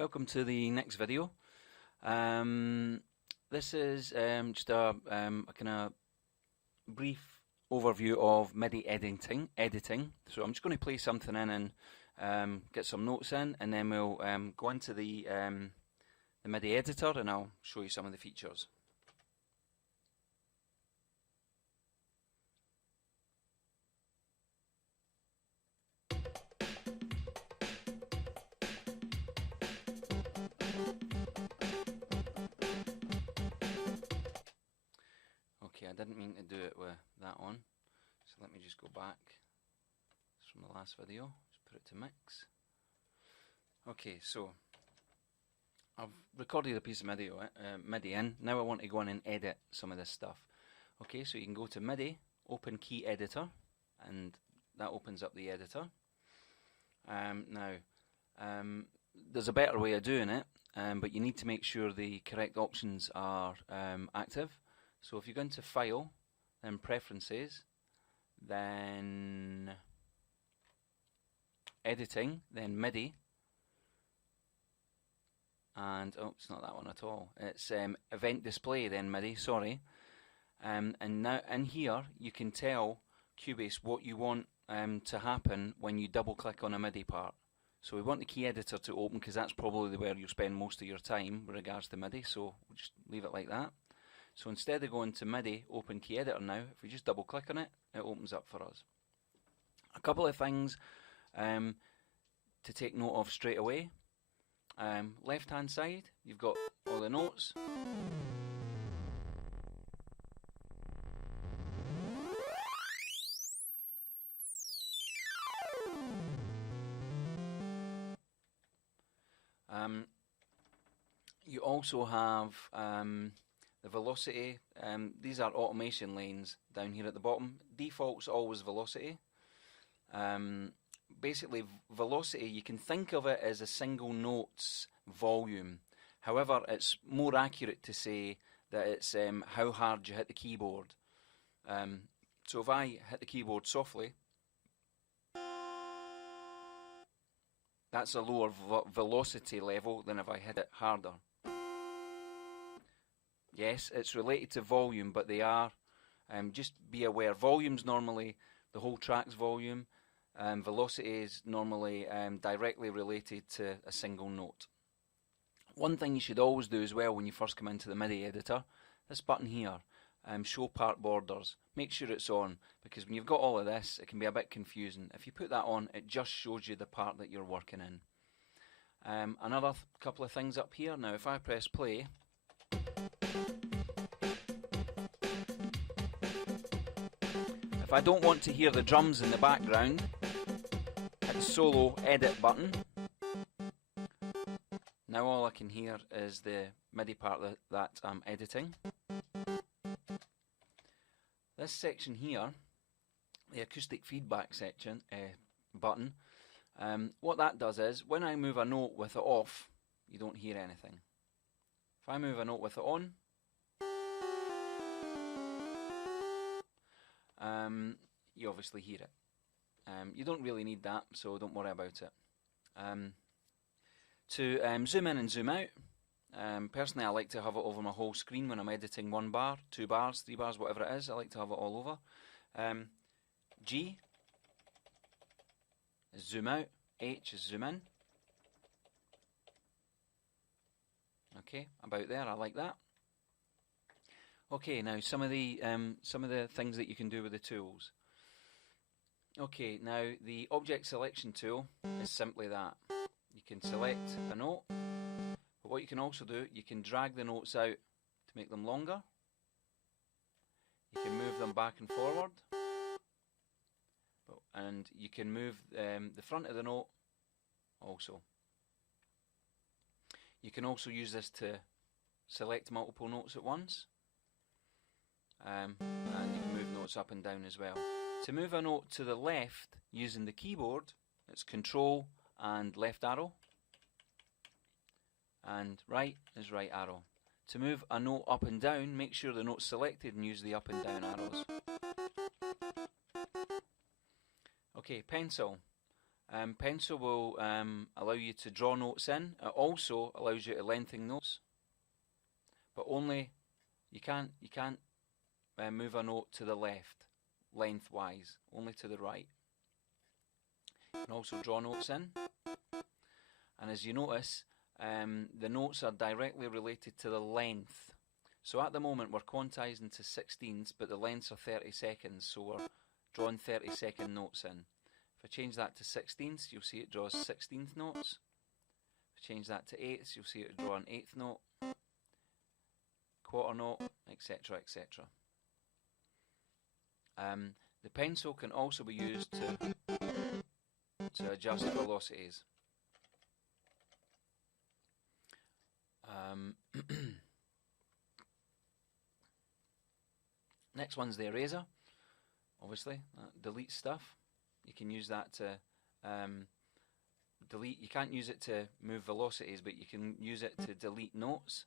Welcome to the next video. This is just a kind of brief overview of Midi editing. So I'm just going to play something in and get some notes in, and then we'll go into the Midi editor and I'll show you some of the features. Okay, I didn't mean to do it with that on, so let me just go back. It's from the last video, just put it to mix. Okay, so I've recorded a piece of MIDI in. Now I want to go in and edit some of this stuff. Okay, so you can go to MIDI, open key editor, and that opens up the editor. There's a better way of doing it, but you need to make sure the correct options are active. So if you go into File, then Preferences, then Editing, then MIDI, and oh, it's not that one at all. It's Event Display, then MIDI. Sorry. And now in here you can tell Cubase what you want to happen when you double click on a MIDI part. So we want the key editor to open because that's probably where you spend most of your time with regards to MIDI. So we'll just leave it like that. So instead of going to MIDI, open key editor now, if we just double click on it, it opens up for us. A couple of things to take note of straight away. Left hand side, you've got all the notes. You also have the velocity. These are automation lanes down here at the bottom. Default's always velocity. Basically, velocity, you can think of it as a single note's volume. However, it's more accurate to say that it's how hard you hit the keyboard. So if I hit the keyboard softly, that's a lower velocity level than if I hit it harder. Yes, it's related to volume, but they are, just be aware, volume's normally the whole track's volume, velocity is normally directly related to a single note. One thing you should always do as well when you first come into the MIDI editor, this button here, show part borders, make sure it's on, because when you've got all of this it can be a bit confusing. If you put that on, it just shows you the part that you're working in. Another couple of things up here. Now if I press play, if I don't want to hear the drums in the background, hit the solo edit button. Now all I can hear is the MIDI part that I'm editing. This section here, the acoustic feedback section button, what that does is when I move a note with it off, you don't hear anything. If I move a note with it on, you obviously hear it. You don't really need that, so don't worry about it. To zoom in and zoom out, personally I like to have it over my whole screen when I'm editing 1 bar, 2 bars, 3 bars, whatever it is. I like to have it all over. G is zoom out, H is zoom in. Okay, about there, I like that. Okay, now some of the things that you can do with the tools. Okay, now the object selection tool is simply that. You can select a note, but what you can also do, you can drag the notes out to make them longer. You can move them back and forward, and you can move the front of the note also. You can also use this to select multiple notes at once. And you can move notes up and down as well. To move a note to the left using the keyboard, it's Control and left arrow, and right is right arrow. To move a note up and down, make sure the note's selected and use the up and down arrows. Okay, pencil. Pencil will allow you to draw notes in. It also allows you to lengthen notes, but only you can't move a note to the left lengthwise, only to the right. You can also draw notes in, and as you notice, the notes are directly related to the length. So at the moment we're quantizing to 16ths, but the lengths are 30 seconds, so we're drawing 30-second notes in. If I change that to 16ths, you'll see it draws 16th notes. If I change that to 8ths, you'll see it draw an 8th note, quarter note, etc., etc. The pencil can also be used to adjust velocities. Next one's the eraser. Obviously, that deletes stuff. You can use that to delete. You can't use it to move velocities, but you can use it to delete notes.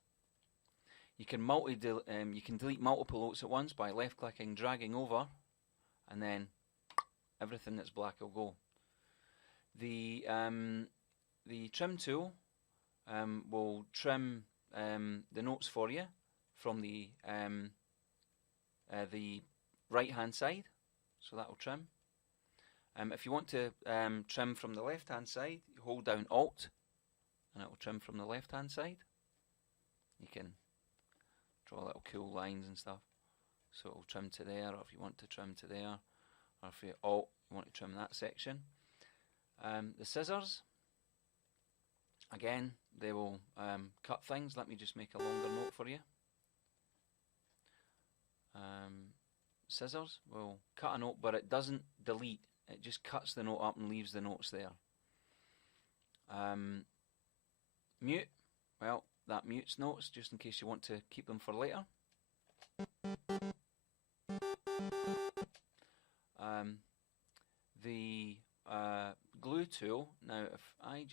You can delete multiple notes at once by left-clicking, dragging over, and then everything that's black will go. The trim tool will trim the notes for you from the right-hand side, so that will trim. If you want to trim from the left-hand side, you hold down Alt, and it will trim from the left-hand side. You can draw little cool lines and stuff, so it will trim to there, or if you want to trim to there, or if you Alt, you want to trim that section. The scissors, again, they will cut things. Let me just make a longer note for you. Scissors will cut a note, but it doesn't delete. It just cuts the note up and leaves the notes there. Mute, well, that mutes notes just in case you want to keep them for later. The glue tool, now if I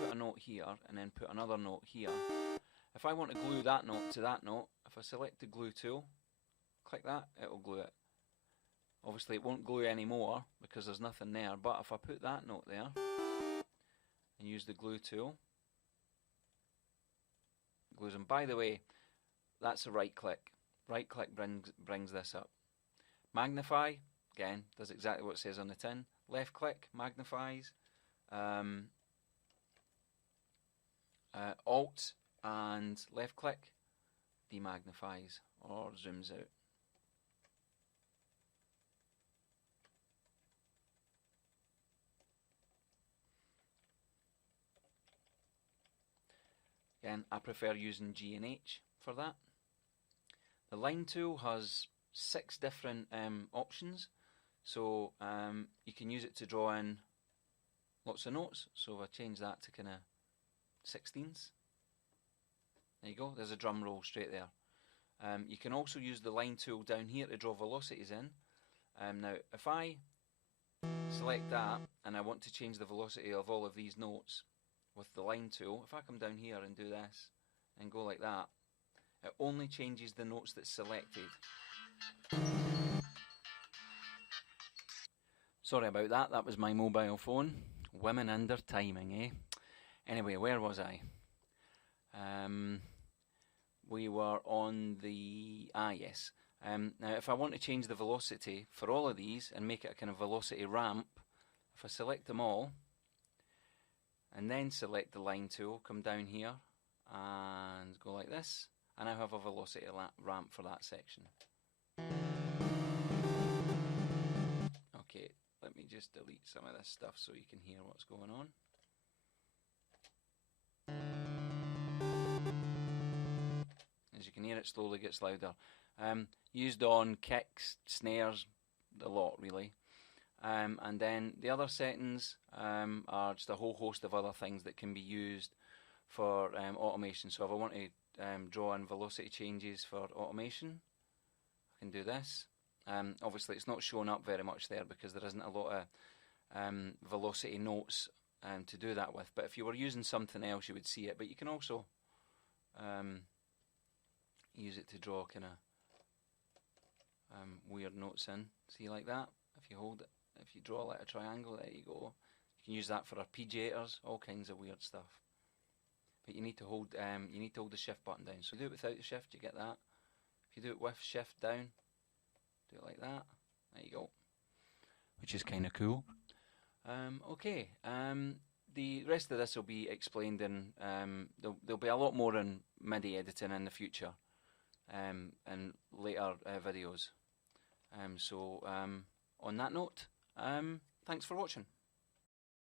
put a note here and then put another note here, if I want to glue that note to that note, if I select the glue tool, click that, it will glue it. Obviously it won't glue anymore because there's nothing there, but if I put that note there and use the glue tool, it glues them. By the way, that's a right click. Right click brings this up. Magnify, again, does exactly what it says on the tin. Left click magnifies. Alt and left click demagnifies or zooms out. Again, I prefer using G and H for that. The line tool has 6 different options, so you can use it to draw in lots of notes. So if I change that to kind of 16ths, there you go, there's a drum roll straight there. You can also use the line tool down here to draw velocities in. Now if I select that and I want to change the velocity of all of these notes with the line tool, if I come down here and do this and go like that, it only changes the notes that's selected. Sorry about that, that was my mobile phone. Women and their timing, eh? Anyway, where was I? We were on the... yes. Now if I want to change the velocity for all of these and make it a kind of velocity ramp, if I select them all and then select the line tool, come down here and go like this, and I have a velocity ramp for that section. Okay, let me just delete some of this stuff so you can hear what's going on. As you can hear, it slowly gets louder. Used on kicks, snares, a lot really. And then the other settings are just a whole host of other things that can be used for automation. So if I want to draw in velocity changes for automation, I can do this. Obviously it's not showing up very much there because there isn't a lot of velocity notes to do that with, but if you were using something else you would see it. But you can also use it to draw kind of weird notes in, see, like that. If you hold it, if you draw like a triangle, there you go, can use that for arpeggiators, all kinds of weird stuff. But you need to hold the shift button down. So do it without the shift, you get that. If you do it with shift down, do it like that. There you go. Which is kind of cool. Okay. The rest of this will be explained in. There'll be a lot more in MIDI editing in the future, in later videos. So on that note, thanks for watching.